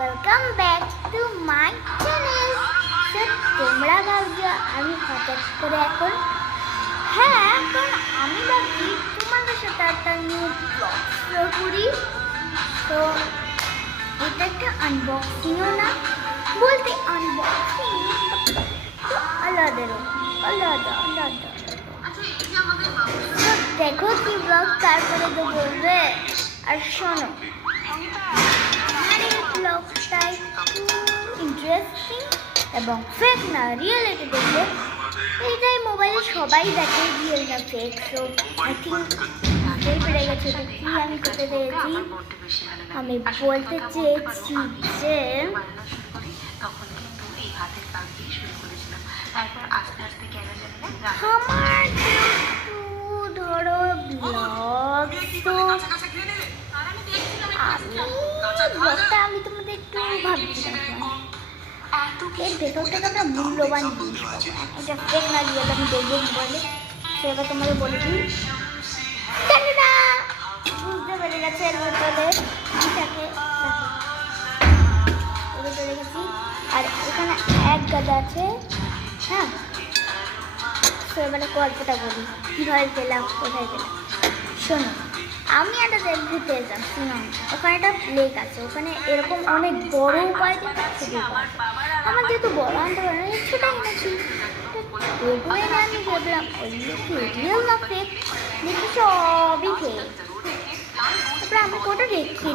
Welcome back to my channel. তোমরা ভাবছো আমি হঠাৎ করে এখন এখন আমি ভাবছি তোমাদের সাথে একটা নিউ ব্লগ শুরু করি। তো এটা একটা আনবক্সিংও না, বলতে আনবক্সিং তো আলাদা আলাদা আলাদা। তো দেখো কি ব্লগ, তারপরে তো বলবে। আর শোনো, আমার এই ব্লগটা একটু ইন্টারেস্টিং এবং ফেক না, রিয়েলিটি দেখবে। এইটাই মোবাইলে সবাই দেখে, রিয়েল না ফেক। তো আই থিঙ্ক বুঝতেই পেরে গেছে তো কি আমি করতে পেরেছি। আমি বলতে চেয়েছি যে আমার যেহেতু ধরো ব্লগ, তো আমি তোমাদের একটু ভাবছিলাম এর ভেতর থেকে আমরা মূল্যবান জিনিস এটা ফেক না রিয়েল আমি দেখবো মোবাইলে। তো এবার তোমাদের বলে দিই, বুঝতে পেরে গেছে এর ভেতরে কি থাকে। ভেতরে গেছি আর এখানে এক গাদা আছে। হ্যাঁ, তো এবারে গল্পটা বলি কীভাবে পেলাম, কোথায় পেলাম। শোনো, আমি একটা জায়গায় ঘুরতে যেতাম, শোনো, ওখানে একটা লেক আছে, ওখানে এরকম অনেক বড় উপায় থেকে ছোটো উপায়। আমার যেহেতু বড় আনতে পারে না, ছোটো এনেছি। ওইগুলো এনে আমি ভাবলাম ওইগুলো কি রিয়েল না ফেক, দেখি সবই ফেক। তারপরে আমি কোটা রেখে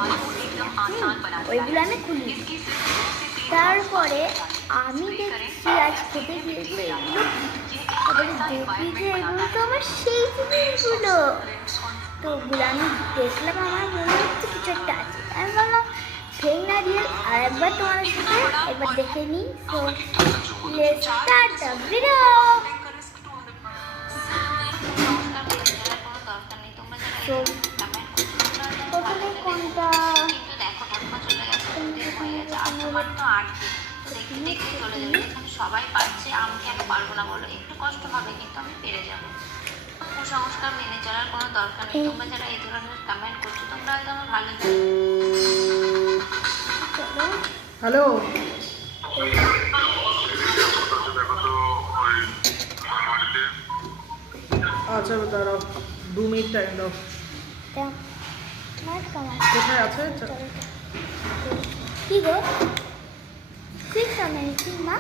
ওইগুলো আমি খুলি। তারপরে আমি দেখছি আজ খেতে গিয়েছি এগুলো, তারপরে দেখি যে এগুলো তো আমার সেই জিনিসগুলো। তো ওগুলো আমি দেখলাম, আমার মনে হচ্ছে কিছু একটা আছে। আমি বললাম ফেক না রিয়েল, আর একবার তোমাদের সাথে একবার দেখে নিই। তো লেটস স্টার্ট দ্য ভিডিও। তো প্রথমে কোনটা সবাই পারছে, আমি কেন পারবো না বলো? একটু কষ্ট হবে কিন্তু আমি পেরে যাবো। কুসংস্কার মেনে চলার কোনো দরকার নেই। তোমরা যারা এই ধরনের কমেন্ট করছো তোমরা হয়তো আমার ভালো জানো। হ্যালো, আচ্ছা দাঁড়াও, 2 মিনিট টাইম দাও। কোথায় আছে? কি গো, ঠিক সময় মা